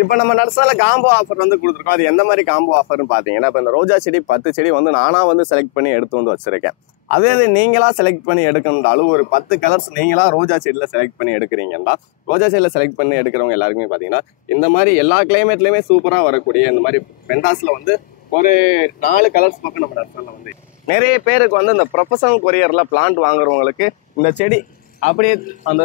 இப்போ நம்ம நர்சரில combo offer வந்து கொடுத்துருக்கோம். அது எந்த மாதிரி காம்போ ஆஃபர்னு பார்த்தீங்கன்னா, இப்போ இந்த ரோஜா செடி 10 செடி வந்து நானா வந்து செலக்ட் பண்ணி எடுத்து வந்து வச்சிருக்கேன். அதே இது நீங்களா செலக்ட் பண்ணி எடுக்கணும்னாலும் ஒரு 10 கலர்ஸ் நீங்களா ரோஜா செடியில் செலக்ட் பண்ணி எடுக்கிறீங்கன்னா, ரோஜா செடியில் செலக்ட் பண்ணி எடுக்கிறவங்க எல்லாருக்குமே பார்த்தீங்கன்னா, இந்த மாதிரி எல்லா கிளைமேட்லையுமே சூப்பராக வரக்கூடிய இந்த மாதிரி பெண்டாஸில் வந்து ஒரு 4 கலர்ஸ் பக்கம் நம்ம நர்சரியில் வந்து நிறைய பேருக்கு வந்து இந்த ப்ரொஃபஷனல் கொரியரில் பிளான்ட் வாங்குறவங்களுக்கு இந்த செடி அப்படியே அந்த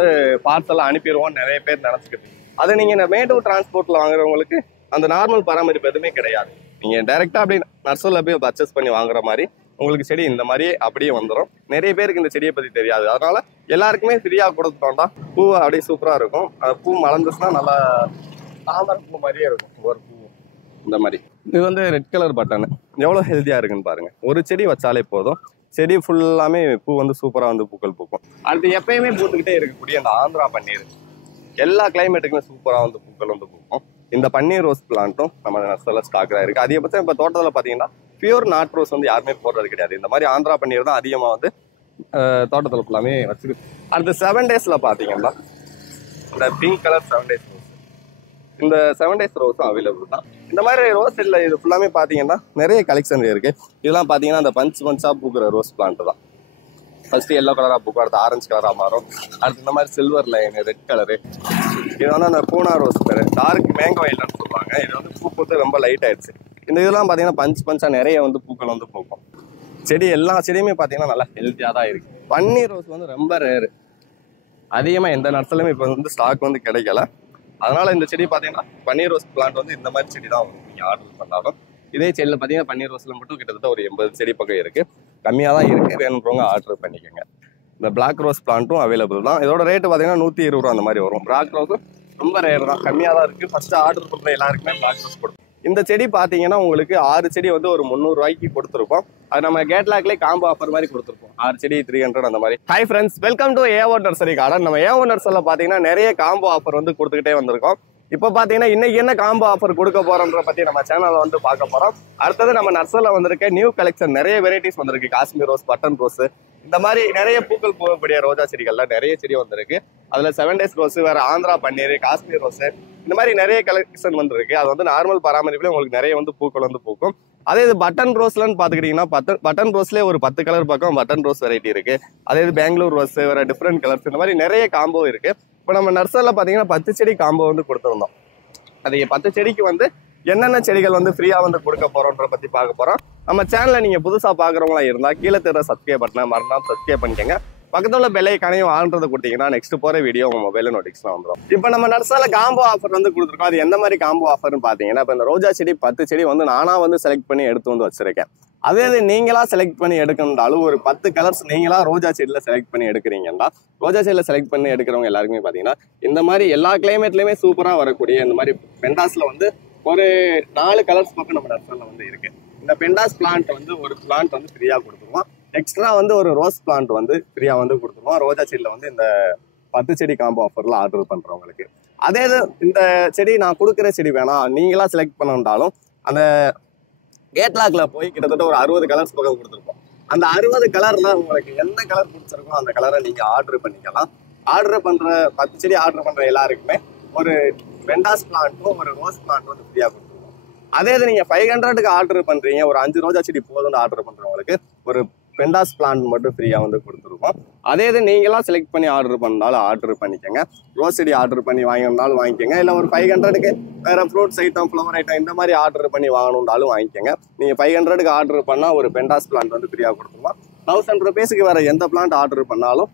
பார்சல் அனுப்பிடுவோம் நிறைய பேர் நினச்சிக்கிட்டு. அது நீங்கள் இந்த மேட்டூர் டிரான்ஸ்போர்ட்டில் வாங்குறவங்களுக்கு அந்த நார்மல் பராமரிப்பு எதுவுமே கிடையாது. நீங்கள் டைரெக்டாக அப்படியே நர்சரியில் போய் பர்ச்சேஸ் பண்ணி வாங்குற மாதிரி உங்களுக்கு செடி இந்த மாதிரியே அப்படியே வந்துடும். நிறைய பேருக்கு இந்த செடியை பற்றி தெரியாது. அதனால எல்லாருக்குமே ஃப்ரீயாக கொடுத்துட்டோம்னா பூ அப்படியே சூப்பராக இருக்கும். அந்த பூ மலர்ந்துச்சுன்னா நல்லா தாமரை பூ மாதிரியே இருக்கும். ஒரு பூ இந்த மாதிரி இது வந்து ரெட் கலர் பட்டன் எவ்வளோ ஹெல்த்தியாக இருக்குன்னு பாருங்கள். ஒரு செடி வச்சாலே போதும், செடி ஃபுல்லாமே பூ வந்து சூப்பராக வந்து பூக்கள் பூக்கும். அடுத்து எப்பயுமே பூத்துக்கிட்டே இருக்கக்கூடிய அந்த ஆந்திரா பன்னீர் எல்லா கிளைமேட்டுக்குமே சூப்பராக வந்து பூக்கள் வந்து பூக்கும். இந்த பன்னீர் ரோஸ் பிளான்ட்டும் நம்ம நர்சரியில் ஸ்டாக்காக இருக்குது. அதிகபட்சம் இப்போ தோட்டத்தில் பார்த்தீங்கன்னா பியூர் நாட் ரோஸ் வந்து யாருமே போடுறது கிடையாது. இந்த மாதிரி ஆந்திரா பன்னீர் தான் அதிகமாக வந்து தோட்டத்தில் ஃபுல்லாமே வச்சுருக்கு. அடுத்து 7 டேஸில் பார்த்தீங்கன்னா இந்த பிங்க் கலர் 7 டேஸ் ரோஸ், இந்த 7 டேஸ் ரோஸும் அவைலபிள் தான். இந்த மாதிரி ரோஸ் இல்லை இது ஃபுல்லாமே பார்த்தீங்கன்னா நிறைய கலெக்ஷன் இருக்குது. இதெல்லாம் பார்த்தீங்கன்னா அந்த பஞ்சாக பூக்கிற ரோஸ் பிளான்ட் தான். ஃபர்ஸ்ட் எல்லோ கலராக பூக்கும், அடுத்து ஆரஞ்சு கலராக மாறும், அடுத்து இந்த மாதிரி சில்வர் லைன் ரெட் கலரு. இது வந்து அந்த பூனா ரோஸ் பேர் டார்க் மேங்கோ இல்லைன்னு சொல்லுவாங்க. இது வந்து பூ பூத்து ரொம்ப லைட் ஆயிடுச்சு. இந்த இதெல்லாம் பார்த்தீங்கன்னா பஞ்சாக நிறைய வந்து பூக்கள் வந்து பூக்கும். செடி எல்லா செடியுமே பார்த்தீங்கன்னா நல்லா ஹெல்த்தியாக தான் இருக்குது. பன்னீர் ரோஸ் வந்து ரொம்ப ரேரு, அதிகமாக எந்த நர்சரிலுமே இப்போ வந்து ஸ்டாக் வந்து கிடைக்கல. அதனால் இந்த செடி பார்த்தீங்கன்னா பன்னீர் ரோஸ் பிளான்ட் வந்து இந்த மாதிரி செடி தான் வரும் நீங்கள் ஆர்டர் பண்ணாலும். இதே செடியில் பார்த்தீங்கன்னா பன்னீர் ரோஸில் மட்டும் கிட்டத்தட்ட ஒரு 80 செடி பக்கம் இருக்குது. கம்மியாக தான் இருக்குது, வேணுன்றவங்க ஆர்டர் பண்ணிக்கோங்க. இந்த பிளாக் ரோஸ் பிளான்ட்டும் அவைலபிள் தான். இதோட ரேட்டு பார்த்தீங்கன்னா 120 ரூபா அந்த மாதிரி வரும். பிளாக் ரோஸும் ரொம்ப ரேர் தான், கம்மியாக தான் இருக்குது. ஃபஸ்ட்டு ஆர்டர் பண்ணுற எல்லாருக்குமே பிளாக் ரோஸ் கொடுக்கும். இந்த செடி பார்த்தீங்கன்னா உங்களுக்கு 6 செடி வந்து ஒரு 300 ரூபாய்க்கு கொடுத்துருப்போம். அது நம்ம கேட்லாக்லேயே காம்போ ஆஃபர் மாதிரி கொடுத்துருப்போம். 6 செடி 300 அந்த மாதிரி. Hi friends, welcome to A1 nursery garden. நம்ம A1 நர்சரியில் பார்த்தீங்கன்னா நிறைய காம்போ ஆஃபர் வந்து கொடுத்துக்கிட்டே வந்திருக்கோம். இப்போ பார்த்தீங்கன்னா இன்னைக்கு என்ன காம்போ ஆஃபர் கொடுக்க போறோன்ற பற்றி நம்ம சேனலில் வந்து பார்க்க போகிறோம். அடுத்தது நம்ம நர்சரியில் வந்திருக்க நியூ கலெக்ஷன் நிறைய வெரைட்டிஸ் வந்திருக்கு. காஷ்மீர் ரோஸ், பட்டன் ரோஸ், இந்த மாதிரி நிறைய பூக்கள் போகக்கூடிய ரோஜா செடிகள்ல நிறைய செடி வந்திருக்கு. அதுல 7 டேஸ் ரோஸ், வேற ஆந்திரா பன்னீர், காஷ்மீர் ரோஸ், இந்த மாதிரி நிறைய கலெக்ஷன் வந்திருக்கு. அது வந்து நார்மல் பராமரிப்புல உங்களுக்கு நிறைய வந்து பூக்கள் வந்து பூக்கும். அதே இது பட்டன் ரோஸ்லன்னு பாத்துக்கிட்டீங்கன்னா பட்டன் ரோஸ்லேயே ஒரு 10 கலர் பக்கம் பட்டன் ரோஸ் வெரைட்டி இருக்கு. அதே இது பெங்களூர் ரோஸ், வேற டிஃப்ரெண்ட் கலர்ஸ், இந்த மாதிரி நிறைய காம்போ இருக்கு. இப்போ நம்ம நர்சரியில் பார்த்தீங்கன்னா 10 செடி காம்போ வந்து கொடுத்துருந்தோம். அது 10 செடிக்கு வந்து என்னென்ன செடிகள் வந்து ஃப்ரீயாக வந்து கொடுக்க போறோன்ற பற்றி பார்க்க போகிறோம். நம்ம சேனலில் நீங்கள் புதுசாக பார்க்குறவங்களா இருந்தால் கீழே தர சப்ஸ்கிரைப் பட்டனை மறந்தால் சப்ஸ்கிரைப் பண்ணிக்கோங்க. பக்கத்தில் உள்ள பெல் ஐகானையும் ஆன்றது கொடுத்தீங்கன்னா நெக்ஸ்ட் போகிற வீடியோ உங்கள் மொபைலில் நோட்டிஃபிகேஷன் வந்துடும். இப்போ நம்ம நர்சரியில் காம்போ ஆஃபர் வந்து கொடுத்துருக்கோம். அது எந்த மாதிரி காம்போ ஆஃபர்னு பார்த்தீங்கன்னா, இப்போ இந்த ரோஜா செடி 10 செடி வந்து நானாக வந்து செலக்ட் பண்ணி எடுத்து வந்து வச்சிருக்கேன். அதே இது நீங்களா செலக்ட் பண்ணி எடுக்கணும்னாலும் ஒரு 10 கலர்ஸ் நீங்களா ரோஜா செடியில் செலக்ட் பண்ணி எடுக்கிறீங்கன்னா, ரோஜா செடியில் செலக்ட் பண்ணி எடுக்கிறவங்க எல்லாருக்குமே பார்த்தீங்கன்னா இந்த மாதிரி எல்லா கிளைமேட்லையுமே சூப்பராக வரக்கூடிய இந்த மாதிரி பெண்டாஸில் வந்து ஒரு 4 கலர்ஸ் பக்கம் நம்ம நர்சரியில் வந்து இருக்கு. இந்த பெண்டாஸ் பிளான்ட் வந்து ஒரு பிளான்ட் வந்து ஃப்ரீயாக கொடுத்துருவோம். எக்ஸ்ட்ரா வந்து ஒரு ரோஸ் பிளான்ட் வந்து ஃப்ரீயாக வந்து கொடுத்துருவோம். ரோஜா செடியில் வந்து இந்த 10 செடி காம்போ ஆஃபரில் ஆர்டர் பண்ணுறவங்களுக்கு. அதே இது இந்த செடி நான் கொடுக்குற செடி வேணாம் நீங்களா செலக்ட் பண்ணாலும் அந்த கேட்லாக்ல போய் கிட்டத்தட்ட ஒரு 60 கலர்ஸ் பக்கம் கொடுத்துருப்போம். அந்த 60 கலர்ல உங்களுக்கு எந்த கலர் பிடிச்சிருக்கோ அந்த கலரை நீங்க ஆர்டர் பண்ணிக்கலாம். ஆர்டர் பண்ற 10 செடி ஆர்டர் பண்ற எல்லாருக்குமே ஒரு பெண்டாஸ் பிளான்ட்டும் ஒரு ரோஸ் பிளான்ட்டும் வந்து ஃப்ரீயா கொடுத்துருவோம். அதே இது நீங்க 500க்கு ஆர்டர் பண்றீங்க, ஒரு 5 ரோஜா செடி போதும்னு ஆர்டர் பண்றவங்களுக்கு ஒரு பெண்டாஸ் பிளான்ட் மட்டும் ஃப்ரீயா வந்து கொடுத்துருவோம். அதே இது நீங்களா செலக்ட் பண்ணி ஆர்டர் பண்ணாலும் ஆர்டர் பண்ணிக்கோங்க. ரோஸ் செடி ஆர்டர் பண்ணி வாங்கினாலும் வாங்கிக்கோங்க. இல்லை ஒரு 500க்கு வேற ஃப்ரூட்ஸ் ஐட்டம், ஃப்ளவர் ஐட்டம் இந்த மாதிரி ஆர்டர் பண்ணி வாங்கணும்னாலும் வாங்கிக்கோங்க. நீங்கள் 500க்கு ஆர்டர் பண்ணால் ஒரு பெண்டாஸ் பிளான்ட் வந்து ஃப்ரீயாக கொடுத்துருவோம். 1000 ருபீஸுக்கு வேற எந்த பிளான்ட் ஆர்டர் பண்ணாலும்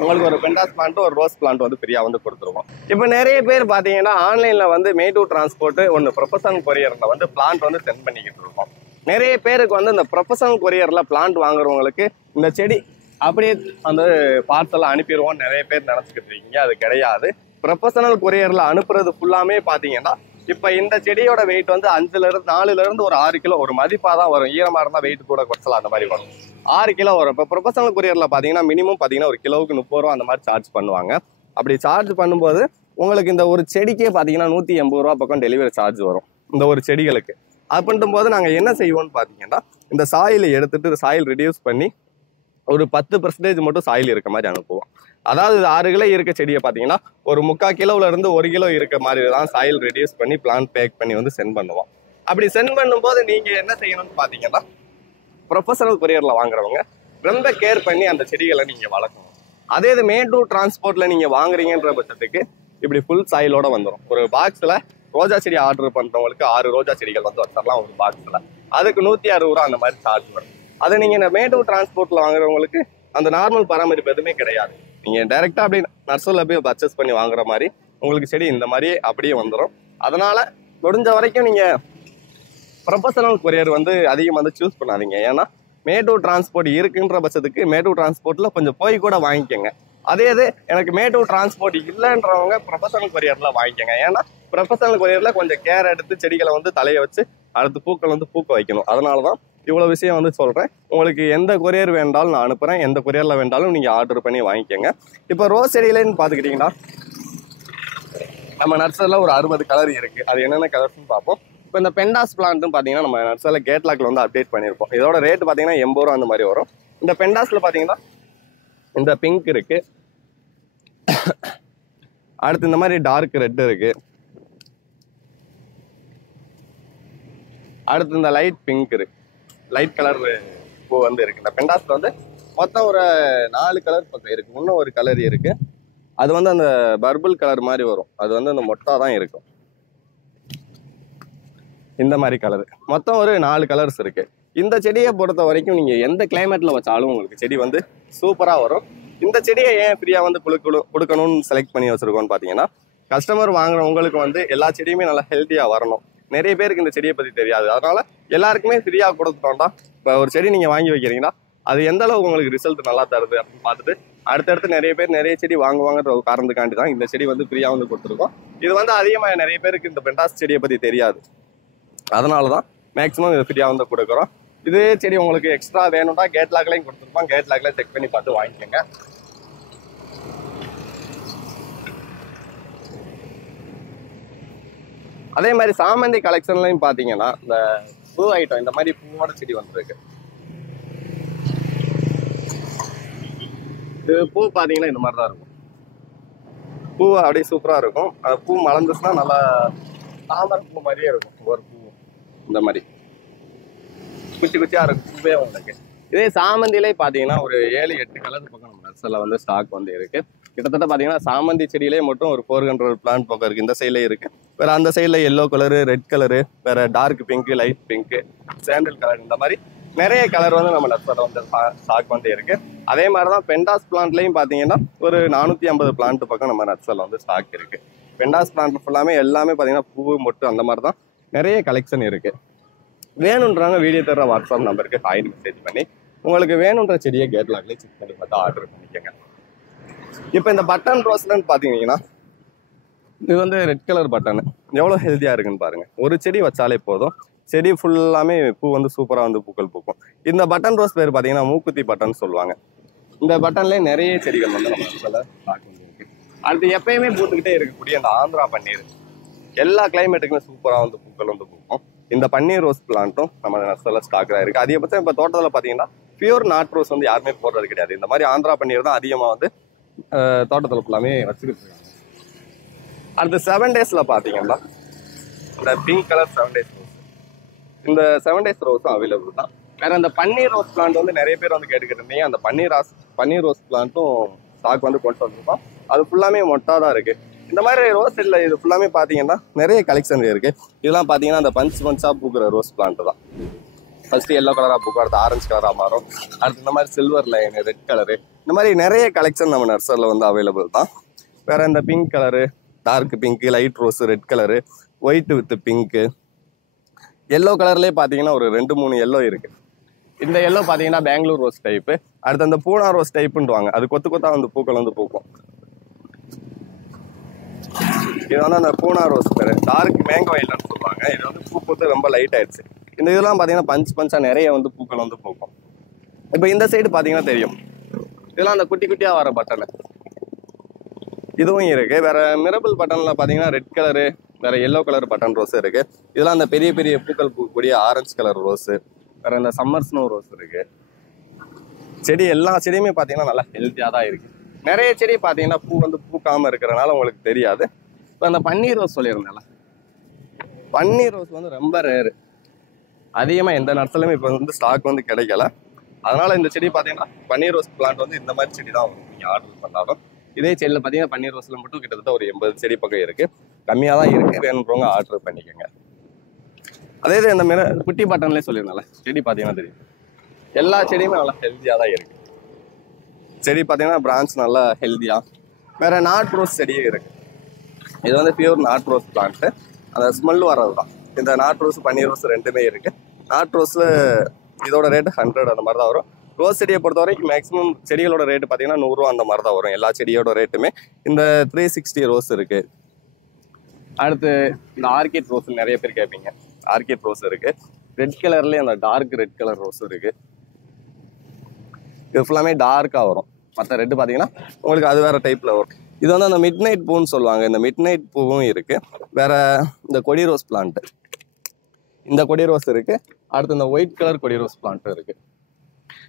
உங்களுக்கு ஒரு பெண்டாஸ் பிளான்ட் ஒரு ரோஸ் பிளான்ட் வந்து ஃப்ரீயாக வந்து கொடுத்துருவோம். இப்போ நிறைய பேர் பார்த்தீங்கன்னா ஆன்லைனில் வந்து மேட்டூர் டிரான்ஸ்போர்ட் ஒன்று ப்ரொஃபஷனல் கொரியரில் வந்து பிளான்ட் வந்து சென்ட் பண்ணிக்கிட்டு இருக்கோம். நிறைய பேருக்கு வந்து இந்த ப்ரொஃபஷனல் கொரியரில் பிளான்ட் வாங்குறவங்களுக்கு இந்த செடி அப்படியே அந்த பார்சலை அனுப்பிடுவோம் நிறைய பேர் நினச்சிக்கிட்டு இருக்கீங்க. அது கிடையாது. ப்ரொஃபஷனல் கொரியரில் அனுப்புறது ஃபுல்லாமே பார்த்தீங்கன்னா இப்போ இந்த செடியோட வெயிட் வந்து 4லேருந்து ஒரு 6 கிலோ ஒரு மதிப்பாக தான் வரும். ஈரமாக இருந்தால் வெயிட் கூட குறைச்சலாம், அந்த மாதிரி வரும். 6 கிலோ வரும். இப்போ ப்ரொஃபஷனல் கொரியரில் பார்த்தீங்கன்னா மினிமம் பார்த்தீங்கன்னா ஒரு கிலோவுக்கு 30 ரூபா அந்த மாதிரி சார்ஜ் பண்ணுவாங்க. அப்படி சார்ஜ் பண்ணும்போது உங்களுக்கு இந்த ஒரு செடிக்கே பார்த்தீங்கன்னா 180 ரூபா பக்கம் டெலிவரி சார்ஜ் வரும் இந்த ஒரு செடிகளுக்கு. அப்படின்னும் போது நாங்கள் என்ன செய்வோம்னு பார்த்தீங்கன்னா இந்த சாயிலை எடுத்துட்டு சாயில் ரெடியூஸ் பண்ணி ஒரு 10% மட்டும் சாயில் இருக்க மாதிரி அனுப்புவோம். அதாவது 6 கிலோ இருக்க செடியை பார்த்தீங்கன்னா ஒரு 3/4 கிலோல இருந்து 1 கிலோ இருக்க மாதிரி தான் சாயில் ரெடியூஸ் பண்ணி பிளான்ட் பேக் பண்ணி வந்து சென்ட் பண்ணுவோம். அப்படி சென்ட் பண்ணும்போது நீங்க என்ன செய்யணும்னு பார்த்தீங்கன்னா ப்ரொஃபஷனல் கொரியர்ல வாங்குறவங்க ரொம்ப கேர் பண்ணி அந்த செடிகளை நீங்க வளர்க்கணும். அதே இது மேட்டூர் டிரான்ஸ்போர்ட்ல நீங்க வாங்குறீங்கன்ற பட்சத்துக்கு இப்படி ஃபுல் சாயிலோட வந்துடும். ஒரு பாக்ஸ்ல ரோஜா செடி ஆர்டர் பண்றவங்களுக்கு 6 ரோஜா செடிகள் வந்து வச்சிடலாம் ஒரு பாக்ஸ்ல. அதுக்கு 160 ரூபா அந்த மாதிரி சார்ஜ் வரும். அதை நீங்க இந்த மேட்டூர் டிரான்ஸ்போர்ட்ல வாங்குறவங்களுக்கு அந்த நார்மல் பராமரிப்பு எதுவுமே கிடையாது. நீங்க டைரக்டா அப்படி நர்சரில போய் பர்ச்சேஸ் பண்ணி வாங்குற மாதிரி உங்களுக்கு செடி இந்த மாதிரியே அப்படியே வந்துடும். அதனால முடிஞ்ச வரைக்கும் நீங்க ப்ரொஃபஷனல் கொரியர் வந்து அதிகம் வந்து சூஸ் பண்ணாதீங்க. ஏன்னா மேட்டூர் டிரான்ஸ்போர்ட் இருக்குன்ற பட்சத்துக்கு மேட்டூர் டிரான்ஸ்போர்ட்ல கொஞ்சம் போய் கூட வாங்கிக்கோங்க. அதே இது எனக்கு மேட்டூர் டிரான்ஸ்போர்ட் இல்லைன்றவங்க ப்ரொஃபஷனல் கொரியர்ல வாங்கிக்கோங்க. ஏன்னா ப்ரொஃபஷனல் கொரியர்ல கொஞ்சம் கேர் எடுத்து செடிகளை வந்து தலையை வச்சு அடுத்து பூக்கள் வந்து பூக்க வைக்கணும். அதனாலதான் இவ்வளவு விஷயம் வந்து சொல்றேன். உங்களுக்கு எந்த கொரியர் வேண்டாலும் நான் அனுப்புறேன். எந்த கொரியர்ல வேண்டாலும் நீங்க ஆர்டர் பண்ணி வாங்கிக்கோங்க. இப்போ ரோஸ் செடியிலன்னு பாத்துக்கிட்டீங்கன்னா நம்ம நர்சரில ஒரு 60 கலர் இருக்கு. அது என்னென்ன கலர்ஸ்ன்னு பார்ப்போம். இப்போ இந்த பெண்டாஸ் பிளான்ட்னு பார்த்தீங்கன்னா நம்ம நர்சரில கேட்லாக்ல வந்து அப்டேட் பண்ணியிருப்போம். இதோட ரேட் பார்த்தீங்கன்னா 80 ரூபா அந்த மாதிரி வரும். இந்த பெண்டாஸ்ல பார்த்தீங்கன்னா இந்த பிங்க் இருக்கு, அடுத்து இந்த மாதிரி டார்க் ரெட் இருக்கு, அடுத்து இந்த லைட் பிங்க் இருக்கு, லைட் கலர் பூ வந்து இருக்கு. இந்த பெண்டாஸ்ல வந்து மொத்தம் ஒரு 4 கலர் பக்கம் இருக்கு. இன்னும் ஒரு கலர் இருக்கு, அது வந்து அந்த பர்பிள் கலர் மாதிரி வரும். அது வந்து அந்த மொட்டா தான் இருக்கும். இந்த மாதிரி கலர் மொத்தம் ஒரு 4 கலர்ஸ் இருக்கு. இந்த செடியை பொறுத்த வரைக்கும் நீங்க எந்த கிளைமேட்ல வச்சாலும் உங்களுக்கு செடி வந்து சூப்பரா வரும். இந்த செடியை ஏன் ஃப்ரீயா வந்து கொடுக்கணும்னு செலக்ட் பண்ணி வச்சிருக்கோம்னு பாத்தீங்கன்னா கஸ்டமர் வாங்குறவங்களுக்கு வந்து எல்லா செடியுமே நல்லா ஹெல்த்தியா வரணும். நிறைய பேருக்கு இந்த செடியை பத்தி தெரியாது. அதனால எல்லாருக்குமே ஃப்ரீயா கொடுத்துட்டோம்னா இப்போ ஒரு செடி நீங்க வாங்கி வைக்கிறீங்கன்னா அது எந்த அளவுக்கு உங்களுக்கு ரிசல்ட் நல்லா தருது அப்படின்னு பார்த்துட்டு அடுத்தடுத்து நிறைய பேர் நிறைய செடி வாங்குவாங்கன்ற ஒரு காரணத்துக்காண்டி தான் இந்த செடி வந்து ஃப்ரீயா வந்து கொடுத்துருக்கோம். இது வந்து அதிகமாக நிறைய பேருக்கு இந்த பெண்டாஸ் செடியை பத்தி தெரியாது. அதனாலதான் மேக்ஸிமம் இது ஃப்ரீயா வந்து கொடுக்குறோம். இதே செடி உங்களுக்கு எக்ஸ்ட்ரா வேணும்னா கேட்லாக்லையும் கொடுத்துருப்போம். கேட்லாக்ல செக் பண்ணி பார்த்து வாங்கிக்கோங்க. அதே மாதிரி சாமந்தி கலெக்ஷன்லையும் பாத்தீங்கன்னா இந்த பூ ஐட்டம் இந்த மாதிரி பூவோட செடி வந்துருக்கு. இது பூ பாத்தீங்கன்னா இந்த மாதிரி தான் இருக்கும். பூ அப்படியே சூப்பரா இருக்கும். பூ மலர்ந்துச்சுன்னா நல்லா தாமரை பூ மாதிரியே இருக்கும். ஒரு பூ இந்த மாதிரி குச்சி குச்சியா இருக்கும் பூவே உங்களுக்கு. இதே சாமந்திலே பாத்தீங்கன்னா ஒரு 7-8 கலர் பக்கம் நம்ம நர்சரில வந்து ஸ்டாக் வந்து இருக்கு. கிட்டத்தட்ட பாத்தீங்கன்னா சாமந்தி செடியிலே மட்டும் ஒரு 400 பிளான்ட் பக்கம் இருக்கு. இந்த சைட்ல இருக்கு. வேற அந்த சைட்ல எல்லோ கலரு, ரெட் கலரு, வேற dark pink, light pink, sandal colour, இந்த மாதிரி நிறைய கலர் வந்து நம்ம நர்சரில வந்து ஸ்டாக் வந்து இருக்கு. அதே மாதிரிதான் பெண்டாஸ் பிளான்ட்லயும் பாத்தீங்கன்னா ஒரு 450 பிளான்ட் பக்கம் நம்ம நர்சரில வந்து ஸ்டாக் இருக்கு. பெண்டாஸ் பிளான்ட் ஃபுல்லாமே எல்லாமே பாத்தீங்கன்னா பூ மொட்டு அந்த மாதிரி தான் நிறைய கலெக்ஷன் இருக்கு. வேணுன்றவங்க வீடியோ தர வாட்ஸ்அப் நம்பருக்கு ஹாய் மெசேஜ் பண்ணி உங்களுக்கு வேணுன்ற செடியை கேட்லாக்லேயே செக் பண்ணி பார்த்து ஆர்டர் பண்ணிக்கோங்க. இப்போ இந்த பட்டன் ரோஸ்லன்னு பார்த்தீங்கன்னா இது வந்து ரெட் கலர் பட்டன் எவ்வளோ ஹெல்த்தியாக இருக்குன்னு பாருங்க. ஒரு செடி வச்சாலே போதும், செடி ஃபுல்லாமே பூ வந்து சூப்பராக வந்து பூக்கள் பூக்கும். இந்த பட்டன் ரோஸ் பேர் பார்த்தீங்கன்னா மூக்குத்தி பட்டன் சொல்லுவாங்க. இந்த பட்டன்லேயே நிறைய செடிகள் வந்து நம்ம ஸ்டாக் வந்து இருக்கு. அடுத்து எப்பயுமே பூத்துக்கிட்டே இருக்கக்கூடிய அந்த ஆந்திரா பன்னீர் எல்லா கிளைமேட்டுக்குமே சூப்பராக வந்து பூக்கள் வந்து பூக்கும். இந்த பன்னீர் ரோஸ் பிளான்ட்டும் நம்ம நர்சரில ஸ்டாக்ல இருக்கு. அதிகபட்சம் இப்போ தோட்டத்தில் பார்த்தீங்கன்னா பியூர் நாட் ரோஸ் வந்து யாருமே போடுறது கிடையாது. இந்த மாதிரி ஆந்திரா பன்னீர் தான் அதிகமாக வந்து தோட்டத்தில் ஃபுல்லாமே வச்சுக்கிட்டு இருக்காங்க. அடுத்து 7 டேஸ்ல பார்த்தீங்கன்னா இந்த பிங்க் கலர் 7 டேஸ் ரோஸ், இந்த 7 டேஸ் ரோஸும் அவைலபிள் தான். வேற இந்த பன்னீர் ரோஸ் பிளான்ட் வந்து நிறைய பேர் வந்து கேட்டுக்கிட்டு இருந்தீங்க. அந்த பன்னீர் ரோஸ் பிளான்ட்டும் ஸ்டாக் வந்து கொண்டு வந்துருக்கோம். அது ஃபுல்லாமே மொட்டா தான் இருக்கு. இந்த மாதிரி ரோஸ் இல்லை, இது ஃபுல்லாமே பார்த்தீங்கன்னா நிறைய கலெக்ஷன் இருக்கு. இதெல்லாம் பார்த்தீங்கன்னா அந்த பஞ்சா பூக்கிற ரோஸ் பிளான்ட் தான். ஃபர்ஸ்ட் எல்லோ கலராக பூக்கும், அடுத்து ஆரஞ்சு கலராக மாறும், அடுத்து இந்த மாதிரி சில்வர் லைன், ரெட் கலரு, இந்த மாதிரி நிறைய கலெக்ஷன் நம்ம நர்சரியில் வந்து அவைலபிள் தான். வேற இந்த pink colour, dark pink, light rose, red colour, white with pink, yellow கலர்லேயே பார்த்தீங்கன்னா ஒரு 2-3 எல்லோ இருக்கு. இந்த எல்லோ பார்த்தீங்கன்னா பெங்களூர் ரோஸ் டைப்பு. அடுத்து அந்த பூனா ரோஸ் டைப்புன்னுவாங்க, அது கொத்து கொத்தா வந்து பூக்கள் வந்து பூக்கும். இது வந்து அந்த பூனா ரோஸ் பேர், டார்க் மேங்கோ இல்லைன்னு சொல்லுவாங்க. இது வந்து பூ பூத்து ரொம்ப லைட் ஆயிடுச்சு. இந்த இதெல்லாம் பார்த்தீங்கன்னா பஞ்சா நிறைய வந்து பூக்கள் வந்து பூக்கும். இப்போ இந்த சைடு பார்த்தீங்கன்னா தெரியும், இதெல்லாம் அந்த குட்டி குட்டியாக வர பட்டனு இதுவும் இருக்கு. வேற மிரபிள் பட்டன்ல பார்த்தீங்கன்னா ரெட் கலரு, வேற எல்லோ கலர் பட்டன் ரோஸ் இருக்கு. இதெல்லாம் அந்த பெரிய பெரிய பூக்கள் பூக்கக்கூடிய ஆரஞ்சு கலர் ரோஸு, வேற இந்த சம்மர் ஸ்னோ ரோஸ் இருக்கு. செடி எல்லா செடியுமே பார்த்தீங்கன்னா நல்லா ஹெல்த்தியாக தான் இருக்கு. நிறைய செடி பார்த்தீங்கன்னா பூ வந்து பூக்காமல் இருக்கிறனால உங்களுக்கு தெரியாது. இப்போ அந்த பன்னீர் ரோஸ் சொல்லியிருந்தேன்ல, பன்னீர் ரோஸ் வந்து ரொம்ப ரேரு. அதிகமாக எந்த நர்சரிலுமே இப்போ வந்து ஸ்டாக் வந்து கிடைக்கல. அதனால இந்த செடி பார்த்தீங்கன்னா பன்னீர் ரோஸ் பிளான்ட் வந்து இந்த மாதிரி செடி தான் வரும் நீங்கள் ஆர்டர் பண்ணாலும். இதே செடியில் பார்த்தீங்கன்னா பன்னீர் ரோஸில் மட்டும் கிட்டத்தட்ட ஒரு 80 செடி பக்கம் இருக்குது. கம்மியாக தான் இருக்குது, வேணுன்றவங்க ஆர்டர் பண்ணிக்கோங்க. அதே இது இந்த மாதிரி குட்டி பட்டன்லேயே சொல்லியிருந்தால செடி பார்த்தீங்கன்னா தெரியும், எல்லா செடியுமே நல்லா ஹெல்த்தியாக தான் இருக்குது. செடி பார்த்தீங்கன்னா பிரான்ச் நல்லா ஹெல்த்தியாக. வேறு நாட் ரோஸ் செடியும் இருக்குது. இது வந்து பியூர் நாட் ரோஸ் பிளான்ட்டு, அந்த ஸ்மெல் வர்றது தான். இந்த நாட் ரோஸ் பன்னீர் ரோஸ் ரெண்டுமே இருக்குது. நாட் ரோஸில் இதோட ரேட்டு 100 அந்த மாதிரி தான் வரும். ரோஸ் செடியை பொறுத்த வரைக்கும் மேக்ஸிமம் செடிகளோட ரேட்டு பார்த்தீங்கன்னா 100 ரூபா அந்த மாதிரி தான் வரும் எல்லா செடியோட ரேட்டுமே. இந்த 360 ரோஸ் இருக்குது. அடுத்து இந்த ஆர்கிட் ரோஸ் நிறைய பேர் கேட்பீங்க, ஆர்கிட் ரோஸ் இருக்குது. ரெட் கலர்லேயே அந்த டார்க் ரெட் கலர் ரோஸ் இருக்குது. இது ஃபுல்லாமே டார்க்காக வரும். மற்ற ரெட்டு பார்த்தீங்கன்னா உங்களுக்கு அது வேறு டைப்பில் வரும். இது வந்து அந்த மிட் நைட் பூன்னு சொல்லுவாங்க. இந்த மிட் நைட் பூவும் இருக்குது. வேறு இந்த கொடி ரோஸ் பிளான்ட்டு, இந்த கொடி ரோஸ் இருக்குது. அடுத்து இந்த ஒயிட் கலர் கொடி ரோஸ் பிளான்ட்டும் இருக்குது.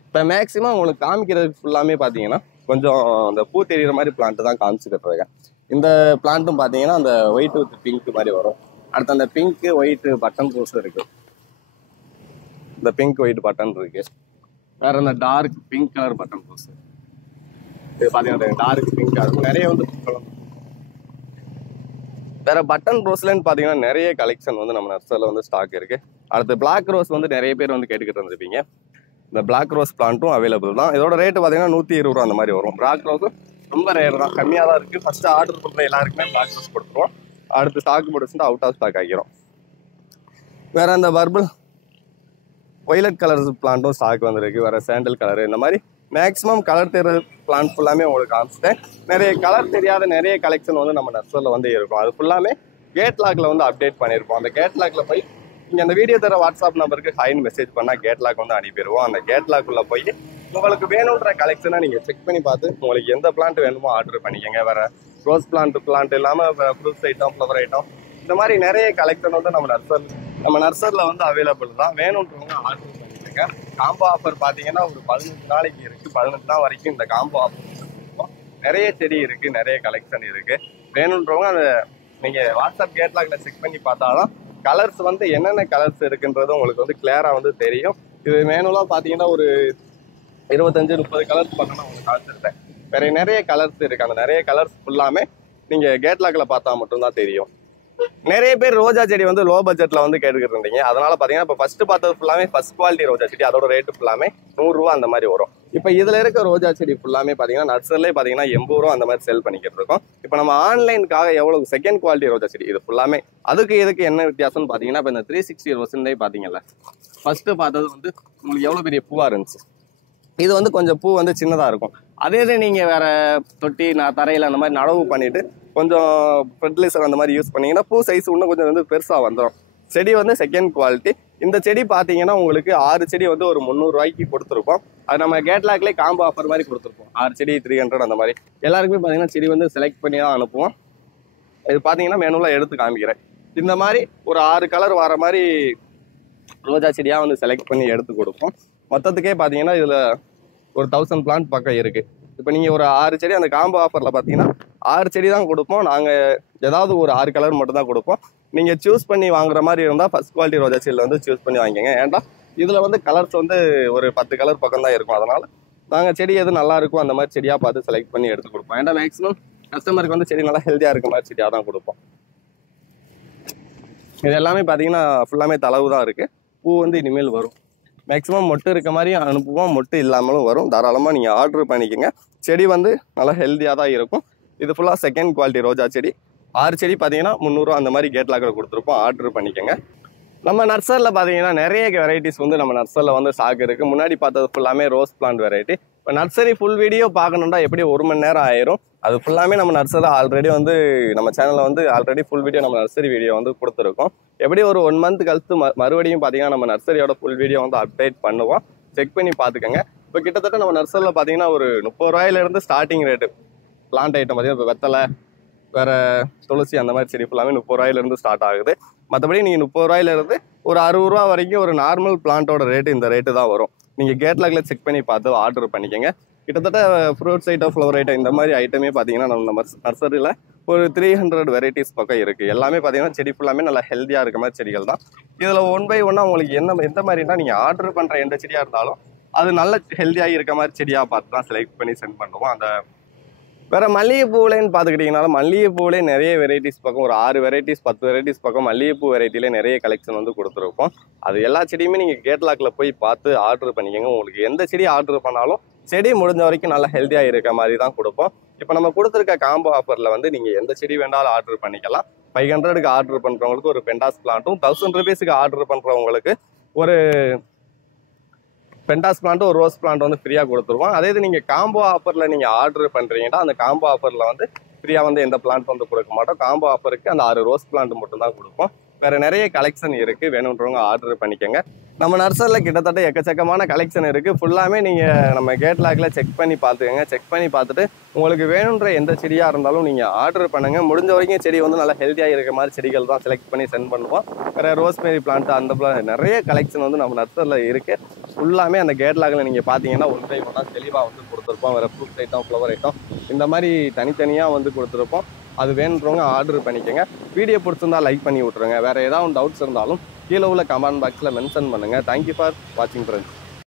இப்போ மேக்ஸிமம் உங்களுக்கு காமிக்கிறதுக்கு ஃபுல்லாமே பார்த்தீங்கன்னா கொஞ்சம் அந்த பூ தெரிகிற மாதிரி பிளான்ட்டு தான் காமிச்சிக்கிட்டு இருக்கேன். இந்த பிளான்ட்டும் பார்த்தீங்கன்னா அந்த ஒயிட் வித் பிங்க் மாதிரி வரும். அடுத்து அந்த பிங்க்கு ஒயிட் பட்டன் ரோஸும் இருக்குது. இந்த பிங்க் ஒயிட் பட்டன் இருக்குது. வேறு இந்த dark pink colour button rose, இது பார்த்தீங்கன்னா டார்க் பிங்க் இருக்கும். நிறைய வந்து வேற பட்டன் ரோஸ்லன்னு பார்த்தீங்கன்னா நிறைய கலெக்ஷன் வந்து நம்ம நர்சரியில் வந்து ஸ்டாக் இருக்குது. அடுத்து பிளாக் ரோஸ் வந்து நிறைய பேர் வந்து கேட்டுக்கிட்டு இருந்திருப்பீங்க. இந்த பிளாக் ரோஸ் பிளான்ட்டும் அவைலபிள் தான். இதோட ரேட்டு பார்த்தீங்கன்னா 120 ரூபா அந்த மாதிரி வரும். பிளாக் ரோஸும் ரொம்ப ரேர் தான், கம்மியாக தான் இருக்குது. ஃபஸ்ட்டு ஆர்டர் பண்ணுற எல்லாருக்குமே பிளாக் ரோஸ் கொடுத்துருவோம். அடுத்து ஸ்டாக் முடிச்சுட்டு அவுட் ஆஃப் ஸ்டாக் ஆகிரும். வேற அந்த பர்பிள் ஒய்லட் கலர் பிளான்ட்டும் ஸ்டாக் வந்துருக்கு. வேற சாண்டல் கலரு, இந்த மாதிரி மேக்ஸிமம் கலர் தெரிகிற பிளான்ட் ஃபுல்லாமே உங்களுக்கு காமிச்சிட்டேன். நிறைய கலர் தெரியாத நிறைய கலெக்ஷன் வந்து நம்ம நர்சரியில் வந்து இருக்கும். அது ஃபுல்லாமே கேட்லாக்ல வந்து அப்டேட் பண்ணியிருப்போம். அந்த கேட்லாக்ல போய் நீங்கள் அந்த வீடியோ தர வாட்ஸ்அப் நம்பருக்கு ஹைன்னு மெசேஜ் பண்ணால் கேட்லாக் வந்து அனுப்பிடுவோம். அந்த கேட்லாக்குள்ளே போய் உங்களுக்கு வேணுன்ற கலெக்ஷனை நீங்கள் செக் பண்ணி பார்த்து உங்களுக்கு எந்த பிளான்ட் வேணுமோ ஆர்டர் பண்ணிக்கோங்க. வேறு ரோஸ் பிளான்ட் இல்லாமல் ஃப்ரூட்ஸ் ஐட்டம், ஃப்ளவர் ஐட்டம், இந்த மாதிரி நிறைய கலெக்ஷன் வந்து நம்ம நர்சரியில் வந்து அவைலபிள் தான். வேணுன்றவங்க ஆர்டர் பண்ணிக்கோங்க. காம்போ ஆஃபர் பார்த்தீங்கன்னா ஒரு 15 நாளைக்கு இருக்குது. 15 நாள் வரைக்கும் இந்த காம்போ ஆஃபர் இருக்கும். நிறைய செடி இருக்குது, நிறைய கலெக்ஷன் இருக்குது. வேணுன்றவங்க அதை நீங்கள் வாட்ஸ்அப் கேட்லாக்ல செக் பண்ணி பார்த்தாதான் கலர்ஸ் வந்து என்னென்ன கலர்ஸ் இருக்குன்றது உங்களுக்கு வந்து கிளியராக வந்து தெரியும். இது மேனுவலாக பார்த்தீங்கன்னா ஒரு 25-30 கலர்ஸ் பார்த்தோன்னா உங்களுக்கு காமிச்சிருந்தேன். வேற நிறைய கலர்ஸ் இருக்குது. அந்த நிறைய கலர்ஸ் ஃபுல்லாமே நீங்கள் கேட்லாக்ல பார்த்தா மட்டும்தான் தெரியும். நிறைய பேர் ரோஜா செடி வந்து லோ பட்ஜெட்டில் வந்து கேட்டுக்கிட்டு இருந்தீங்க. அதனால பார்த்தீங்கன்னா இப்போ ஃபஸ்ட்டு பார்த்தது ஃபுல்லாமே ஃபஸ்ட் குவாலிட்டி ரோஜா செடி, அதோட ரேட்டு ஃபுல்லாமே 100 ரூபா அந்த மாதிரி வரும். இப்போ இதில் இருக்க ரோஜா செடி ஃபுல்லாமே பார்த்தீங்கன்னா நர்சரிலே பார்த்தீங்கன்னா 80 ரூபா அந்த மாதிரி செல் பண்ணிக்கிட்டு இருக்கோம். இப்போ நம்ம ஆன்லைனுக்காக எவ்வளோ செகண்ட் குவாலிட்டி ரோஜா செடி இது ஃபுல்லாமே அதுக்கு இதுக்கு என்ன வித்தியாசம்னு பார்த்தீங்கன்னா, இப்போ இந்த 360 ரோஸ்லேயே பார்த்தீங்கல்ல, ஃபஸ்ட்டு பார்த்தது வந்து உங்களுக்கு எவ்வளோ பெரிய பூவாக இருந்துச்சு. இது வந்து கொஞ்சம் பூ வந்து சின்னதாக இருக்கும். அதே இது நீங்கள் வேறு தொட்டி தரையில் அந்த மாதிரி நடவு பண்ணிவிட்டு கொஞ்சம் ஃபெர்டிலைசர் அந்த மாதிரி யூஸ் பண்ணிங்கன்னா பூ சைஸ் இன்னும் கொஞ்சம் வந்து பெருசாக வந்துடும். செடி வந்து செகண்ட் குவாலிட்டி. இந்த செடி பார்த்தீங்கன்னா உங்களுக்கு 6 செடி வந்து ஒரு 300 ரூபாய்க்கு கொடுத்துருப்போம். அது நம்ம கேட்லாக்லேயே காம்போ ஆஃபர் மாதிரி கொடுத்துருப்போம். 6 செடி 300 அந்த மாதிரி. எல்லாருக்குமே பார்த்தீங்கன்னா செடி வந்து செலக்ட் பண்ணி தான் அனுப்புவோம். இது பார்த்தீங்கன்னா மேனுவலாக எடுத்து காமிக்கிறேன். இந்த மாதிரி ஒரு 6 கலர் வர மாதிரி ரோஜா செடியாக வந்து செலக்ட் பண்ணி எடுத்து கொடுப்போம். மொத்தத்துக்கே பார்த்தீங்கன்னா இதில் ஒரு 1000 பிளான்ட் பக்கம் இருக்குது. இப்போ நீங்கள் ஒரு 6 செடி அந்த காம்போ ஆஃபரில் பார்த்தீங்கன்னா 6 செடி தான் கொடுப்போம். நாங்கள் ஏதாவது ஒரு 6 கலர் மட்டும் தான் கொடுப்போம். நீங்கள் சூஸ் பண்ணி வாங்குற மாதிரி இருந்தால் ஃபஸ்ட் குவாலிட்டி ரோஜா செடியில் வந்து சூஸ் பண்ணி வாங்கிங்க. ஏன்டா இதில் வந்து கலர்ஸ் வந்து ஒரு 10 கலர் பக்கம் தான் இருக்கும். அதனால் நாங்கள் செடி எது நல்லா இருக்கும் அந்த மாதிரி செடியாக பார்த்து செலக்ட் பண்ணி எடுத்து கொடுப்போம். ஏன்டா மேக்ஸிமம் கஸ்டமருக்கு வந்து செடி நல்லா ஹெல்த்தியாக இருக்க மாதிரி செடியாக தான் கொடுப்போம். இது எல்லாமே பார்த்தீங்கன்னா ஃபுல்லாமே தளவு தான் இருக்குது. பூ வந்து இனிமேல் வரும். மேக்ஸிமம் மொட்டு இருக்க மாதிரி அனுப்புவோம், மொட்டு இல்லாமலும் வரும். தாராளமாக நீங்கள் ஆர்டர் பண்ணிக்கோங்க. செடி வந்து நல்லா ஹெல்த்தியாக தான் இருக்கும். இது ஃபுல்லாக செகண்ட் குவாலிட்டி ரோஜா செடி. 6 செடி பார்த்தீங்கன்னா 300 ரூபா அந்த மாதிரி கேட்லாக்கில் கொடுத்துருப்போம். ஆர்டர் பண்ணிக்கோங்க. நம்ம நர்சரியில் பார்த்தீங்கன்னா நிறைய வெரைட்டிஸ் வந்து நம்ம நர்சரியில் வந்து ஸ்டாக் இருக்குது. முன்னாடி பார்த்தது ஃபுல்லாமே ரோஸ் பிளான்ட் வெரைட்டி. இப்போ நர்சரி ஃபுல் வீடியோ பார்க்கணுன்னா எப்படி 1 மணி நேரம் ஆயிரும். அது ஃபுல்லாமே நம்ம நர்சரியில் ஆல்ரெடி வந்து நம்ம சேனலில் வந்து ஆல்ரெடி ஃபுல் வீடியோ நம்ம நர்சரி வீடியோ வந்து கொடுத்துருக்கோம். எப்படி ஒரு 1 மந்த் கழித்து மறுபடியும் பார்த்தீங்கன்னா நம்ம நர்சரியோட ஃபுல் வீடியோ வந்து அப்டேட் பண்ணுவோம். செக் பண்ணி பார்த்துக்கோங்க. இப்போ கிட்டத்தட்ட நம்ம நர்சரியில் பார்த்தீங்கன்னா ஒரு 30 ரூபாயிலேருந்து ஸ்டார்டிங் ரேட்டு பிளான்ட் ஐட்டம் பார்த்தீங்கன்னா இப்போ வெத்தலை, வேறு துளசி அந்த மாதிரி செடி ஃபுல்லாமே 30 ரூபாயிலேருந்து ஸ்டார்ட் ஆகுது. மற்றபடி நீங்கள் 30 ரூபாயிலேருந்து ஒரு 60 ரூபா வரைக்கும் ஒரு நார்மல் பிளான்ட்டோட ரேட்டு இந்த ரேட்டு தான் வரும். நீங்கள் கேட்லாகில் செக் பண்ணி பார்த்து ஆர்டர் பண்ணிக்கோங்க. கிட்டத்தட்ட ஃப்ரூட்ஸ் ஐட்டம், ஃப்ளவர் ஐட்டம் இந்த மாதிரி ஐட்டமே பார்த்தீங்கன்னா நம்ம நர்சரியில் ஒரு 300 வெரைட்டிஸ் பக்கம் இருக்குது. எல்லாமே பார்த்தீங்கன்னா செடி ஃபுல்லாமே நல்லா ஹெல்த்தியாக இருக்க மாதிரி செடிகள் தான். இதில் ஒன் பை ஒன்னாக உங்களுக்கு எந்த மாதிரினா நீங்கள் ஆர்டர் பண்ணுற எந்த செடியாக இருந்தாலும் அது நல்ல ஹெல்த்தியாக இருக்க மாதிரி செடியாக பார்த்து தான் செலக்ட் பண்ணி சென்ட் பண்ணுவோம். அந்த வேறு மல்லிகைப்பூவிலேன்னு பார்த்துக்கிட்டிங்கனாலும் மல்லிகைப்பூவிலே நிறைய வெரைட்டிஸ் பக்கம் ஒரு 6 வெரைட்டிஸ் 10 வெரைட்டிஸ் பக்கம் மல்லிகைப்பூ வெரைட்டிலே நிறைய கலெக்ஷன் வந்து கொடுத்துருப்போம். அது எல்லா செடியுமே நீங்கள் கேட்லாகில் போய் பார்த்து ஆர்டர் பண்ணிக்கோங்க. உங்களுக்கு எந்த செடி ஆர்டர் பண்ணாலும் செடி முடிஞ்ச வரைக்கும் நல்லா ஹெல்த்தியாக இருக்க மாதிரி தான் கொடுப்போம். இப்போ நம்ம கொடுத்துருக்க காம்போ ஆஃபரில் வந்து நீங்கள் எந்த செடி வேண்டாலும் ஆர்டர் பண்ணிக்கலாம். 500க்கு ஆர்டர் பண்ணுறவங்களுக்கு ஒரு பெண்டாஸ் பிளான்ட்டும், 1000 rupeesக்கு ஆர்டர் பண்ணுறவங்களுக்கு ஒரு பெண்டாஸ் பிளான்ட்டு, ஒரு ரோஸ் பிளான்ட் வந்து ஃப்ரீயாக கொடுத்துருவோம். அதே இது நீங்கள் காம்போ ஆஃபரில் நீங்கள் ஆர்டர் பண்ணுறீங்கன்னா அந்த காம்போ ஆஃபரில் வந்து ஃப்ரீயாக வந்து எந்த பிளான்ட் வந்து கொடுக்க மாட்டோம். காம்போ ஆஃபருக்கு அந்த 6 ரோஸ் பிளான்ட் மட்டும் தான் கொடுப்போம். வேறு நிறைய கலெக்ஷன் இருக்குது, வேணுன்றவங்க ஆர்டர் பண்ணிக்கோங்க. நம்ம நர்சரியில் கிட்டத்தட்ட எக்கச்சக்கமான கலெக்ஷன் இருக்குது. ஃபுல்லாமே நீங்கள் நம்ம கேட்லாகில் செக் பண்ணி பார்த்துக்கோங்க. செக் பண்ணி பார்த்துட்டு உங்களுக்கு வேணுன்ற எந்த செடியாக இருந்தாலும் நீங்கள் ஆர்டர் பண்ணுங்கள். முடிஞ்ச வரைக்கும் செடி வந்து நல்லா ஹெல்த்தியாக இருக்க மாதிரி செடிகள் தான் செலக்ட் பண்ணி சென்ட் பண்ணுவோம். வேறு ரோஸ்மேரி பிளான்ட்டு அந்த நிறைய கலெக்ஷன் வந்து நம்ம நர்சரியில் இருக்குது. ஃபுல்லாமே அந்த கேட்லாகில் நீங்கள் பார்த்தீங்கன்னா ஒன் பை ஒன்னாக தெளிவாக வந்து கொடுத்துருப்போம். வேறு ஃப்ரூட் ஐட்டம், ஃப்ளவர் ஐட்டம் இந்த மாதிரி தனித்தனியாக வந்து கொடுத்துருப்போம். அது வேணுன்றவங்க ஆர்டர் பண்ணிக்கோங்க. வீடியோ பிடிச்சிருந்தா லைக் பண்ணி விட்ருங்க. வேறு ஏதாவது டவுட்ஸ் இருந்தாலும் கீழே உள்ள கமெண்ட் பாக்ஸில் மென்ஷன் பண்ணுங்கள். தேங்க்யூ ஃபார் வாட்சிங் ஃப்ரெண்ட்ஸ்.